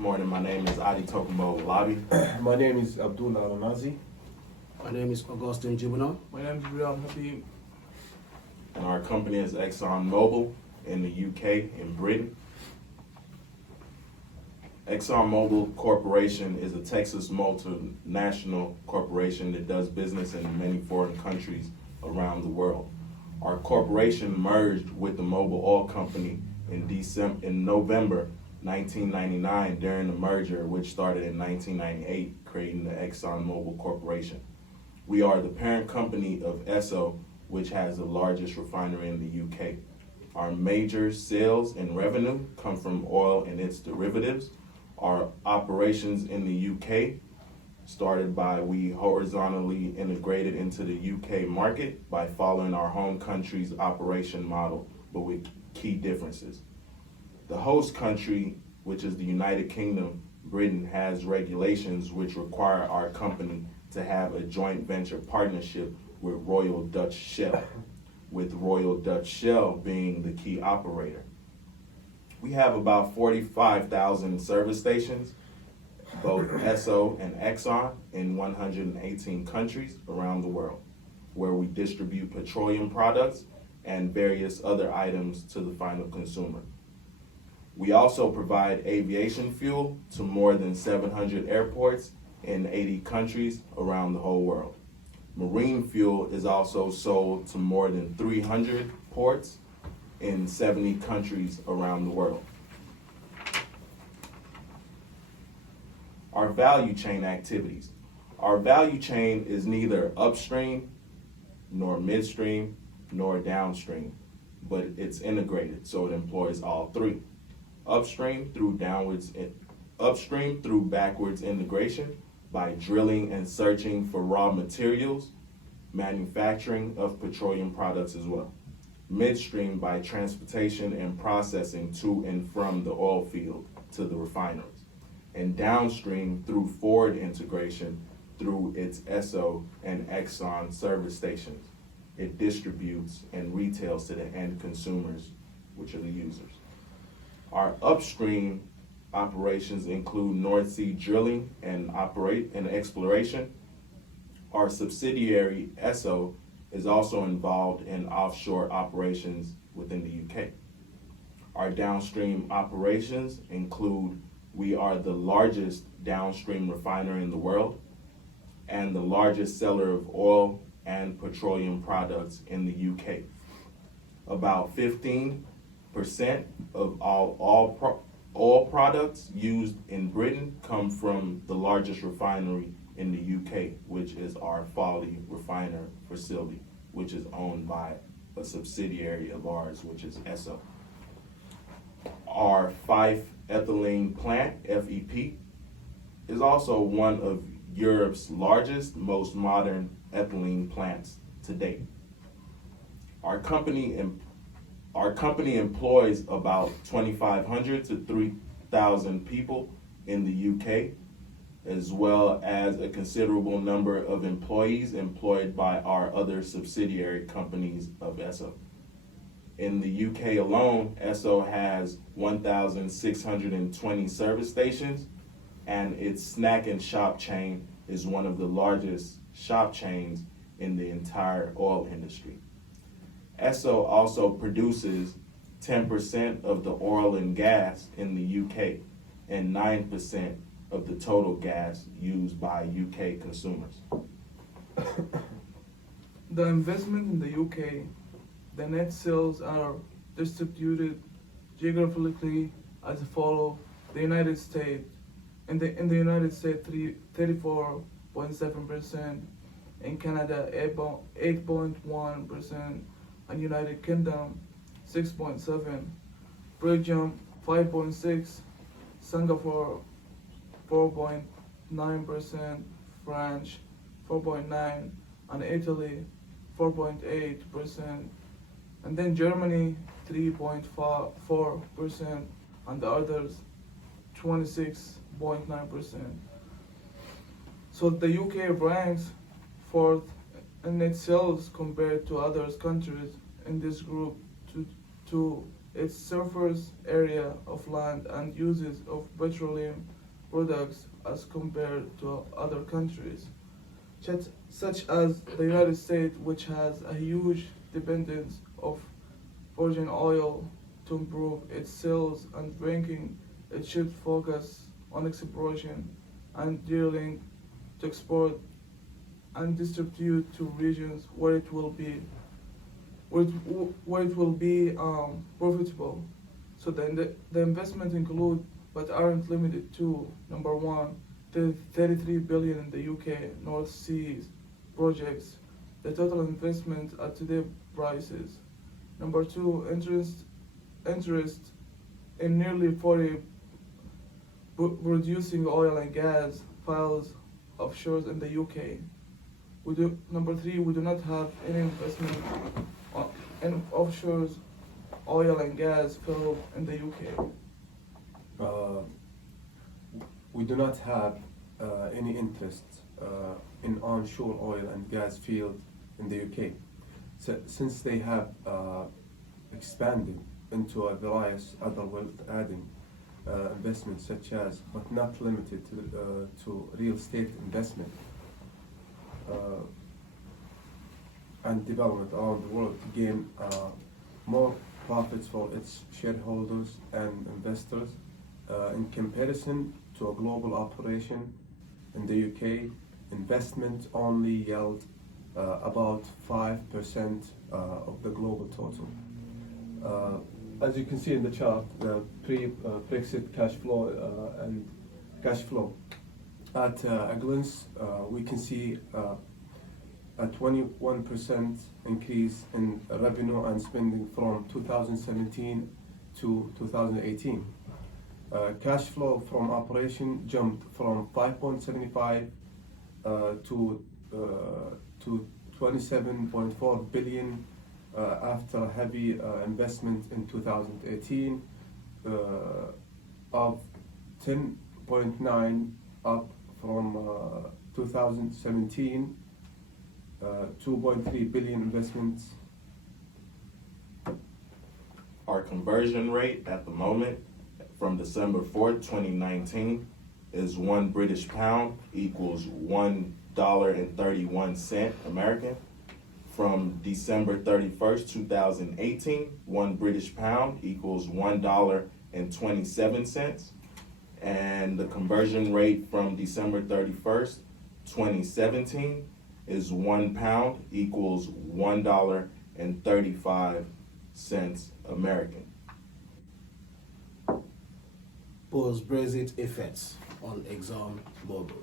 Morning, my name is Adi Tokumbo Labi. My name is Abdullah Al-Nazi. My name is Augustine Juvenal. My name is Riyam Habib. And our company is Exxon Mobil in the UK and Britain. Exxon Mobil Corporation is a Texas multinational corporation that does business in many foreign countries around the world. Our corporation merged with the Mobil Oil Company in November 1999 during the merger, which started in 1998, creating the Exxon Mobil Corporation. We are the parent company of Esso, which has the largest refinery in the UK. Our major sales and revenue come from oil and its derivatives. Our operations in the UK started by we horizontally integrated into the UK market by following our home country's operation model, but with key differences. The host country, which is the United Kingdom, Britain, has regulations which require our company to have a joint venture partnership with Royal Dutch Shell, with Royal Dutch Shell being the key operator. We have about 45,000 service stations, both Esso and Exxon, in 118 countries around the world, where we distribute petroleum products and various other items to the final consumer. We also provide aviation fuel to more than 700 airports in 80 countries around the whole world. Marine fuel is also sold to more than 300 ports in 70 countries around the world. Our value chain activities. Our value chain is neither upstream, nor midstream, nor downstream, but it's integrated, so it employs all three. Upstream through backwards integration by drilling and searching for raw materials, manufacturing of petroleum products as well. Midstream by transportation and processing to and from the oil field to the refineries. And downstream through forward integration through its Esso and Exxon service stations. It distributes and retails to the end consumers, which are the users. Our upstream operations include North Sea drilling and exploration. Our subsidiary Esso is also involved in offshore operations within the UK. Our downstream operations include we are the largest downstream refiner in the world and the largest seller of oil and petroleum products in the UK. About 15% of all oil products used in Britain come from the largest refinery in the UK, which is our Folly Refiner facility, which is owned by a subsidiary of ours, which is Esso. Our Fife ethylene plant, FEP, is also one of Europe's largest, most modern ethylene plants to date. Our company employs about 2,500 to 3,000 people in the UK, as well as a considerable number of employees employed by our other subsidiary companies of Esso. In the UK alone, Esso has 1,620 service stations, and its snack and shop chain is one of the largest shop chains in the entire oil industry. Esso also produces 10% of the oil and gas in the UK and 9% of the total gas used by UK consumers. The investment in the UK, the net sales are distributed geographically as follows. The United States, in the United States, 34.7%, in Canada, 8.1%, and United Kingdom, 6.7%, Belgium, 5.6%, Singapore, 4.9%, France, 4.9%, and Italy, 4.8%, and then Germany, 3.4%, and the others, 26.9%. So the UK ranks fourth in net sales compared to other countries in this group to its surface area of land and uses of petroleum products as compared to other countries, such as the United States, which has a huge dependence of virgin oil to improve its sales and ranking. It should focus on exploration and dealing to export and distribute to regions where it will be profitable. So the investment include but aren't limited to: number one, the 33 billion in the UK North Sea projects, the total investment at today's prices. Number two, interest in nearly 40 producing oil and gas files offshore in the UK. Number three, we do not have any investment in offshore oil and gas field in the UK. We do not have any interest in onshore oil and gas field in the UK. Since they have expanded into a various other wealth-adding investments, such as, but not limited to real estate investment and development around the world to gain more profits for its shareholders and investors. In comparison to a global operation in the UK, investment only yield about 5% of the global total. As you can see in the chart, the pre-Brexit cash flow and cash flow. At a glance, we can see a 21% increase in revenue and spending from 2017 to 2018. Cash flow from operation jumped from 5.75 to 27.4 billion after heavy investment in 2018 of 10.9 up from 2017, 2.3 billion investments. Our conversion rate at the moment from December 4th, 2019 is £1 equals $1.31 American. From December 31st, 2018, £1 equals $1.27. And the conversion rate from December 31st, 2017 is £1 equals $1.35 American. Post-Brexit effects on Exxon Mobil.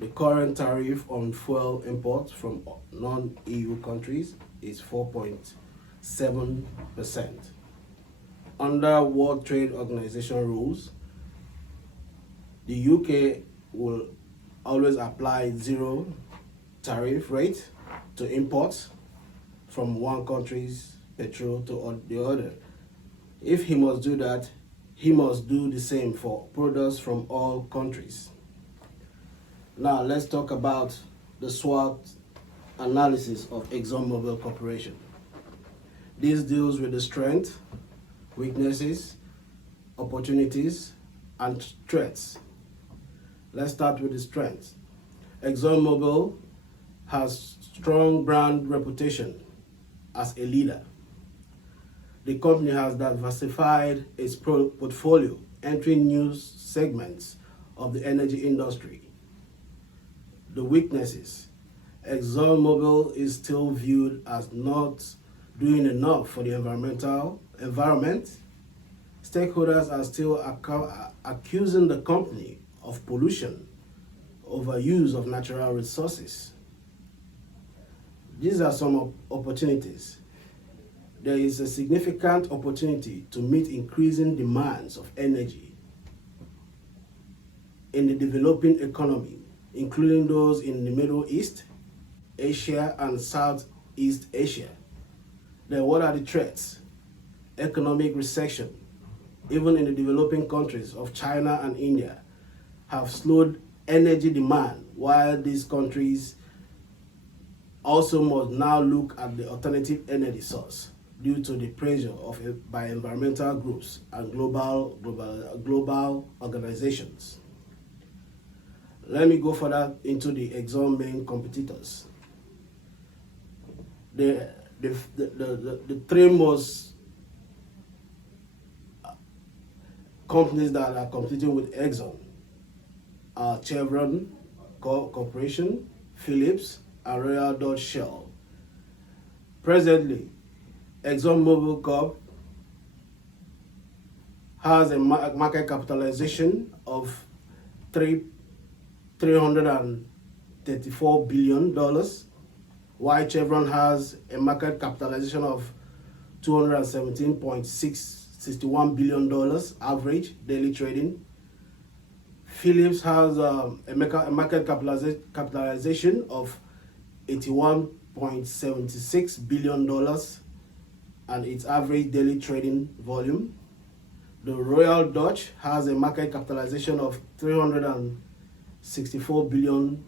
The current tariff on fuel imports from non-EU countries is 4.7%. Under World Trade Organization rules, the UK will always apply zero tariff rate to imports from one country's petrol to the other. If he must do that, he must do the same for products from all countries. Now let's talk about the SWOT analysis of Exxon Mobil Corporation. This deals with the strengths, weaknesses, opportunities, and threats. Let's start with the strengths. Exxon Mobil has strong brand reputation as a leader. The company has diversified its portfolio, entering new segments of the energy industry. The weaknesses. Exxon Mobil is still viewed as not doing enough for the environment. Stakeholders are still accusing the company of pollution, overuse of natural resources. These are some opportunities. There is a significant opportunity to meet increasing demands of energy in the developing economy, including those in the Middle East, Asia, and Southeast Asia. Then what are the threats? Economic recession, even in the developing countries of China and India, have slowed energy demand, while these countries also must now look at the alternative energy source. due to the pressure by environmental groups and global organizations. Let me go further into the Exxon main competitors. The three most companies that are competing with Exxon are Chevron Corporation, Phillips, and Royal Dutch Shell. Presently, Exxon Mobil Corp has a market capitalization of $334 billion, while Chevron has a market capitalization of $217.61 billion average daily trading. Phillips has a market capitalization of $81.76 billion and its average daily trading volume. The Royal Dutch has a market capitalization of $364 billion.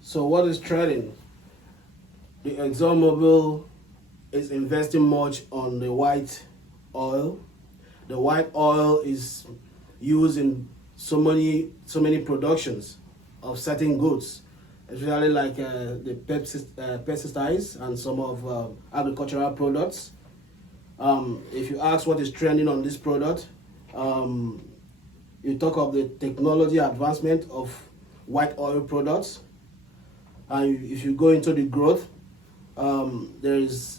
So what is trading? The Exxon Mobil is investing much on the white oil. The white oil is used in so many productions of certain goods, especially like the pesticides and some of agricultural products. If you ask what is trending on this product, you talk of the technology advancement of white oil products. And if you go into the growth, there is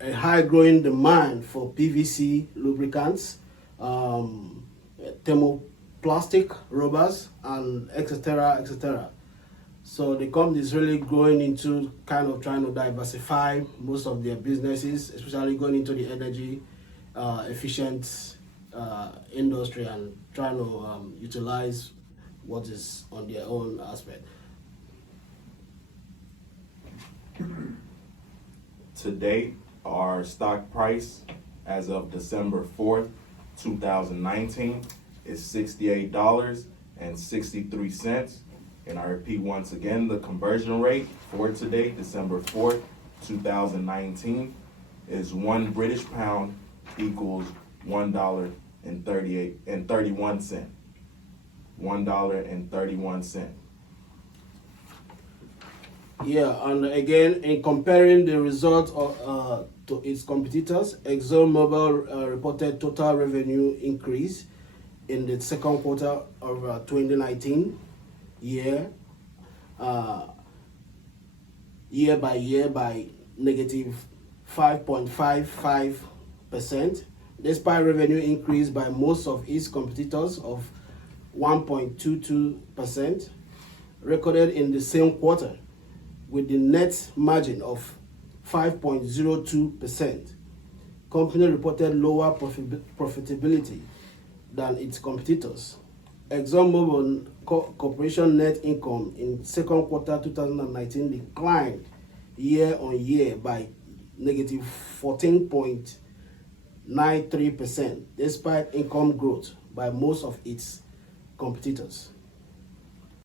a high growing demand for PVC lubricants, thermoplastic rubbers, and etc. So the company is really going into kind of trying to diversify most of their businesses, especially going into the energy efficient industry and trying to utilize what is on their own aspect. Today, our stock price as of December 4th, 2019 is $68.63. And I repeat once again, the conversion rate for today, December 4th, 2019 is 1 British pound equals $1.31. $1.31. Yeah, and again, in comparing the results to its competitors, Exxon Mobil reported total revenue increase in the second quarter of 2019 year by year by negative 5.55%, despite revenue increase by most of its competitors of 1.22% recorded in the same quarter, with the net margin of 5.02%. Company reported lower profitability than its competitors. Exxon Mobil Corporation net income in second quarter 2019 declined year on year by negative 14.93%, despite income growth by most of its competitors.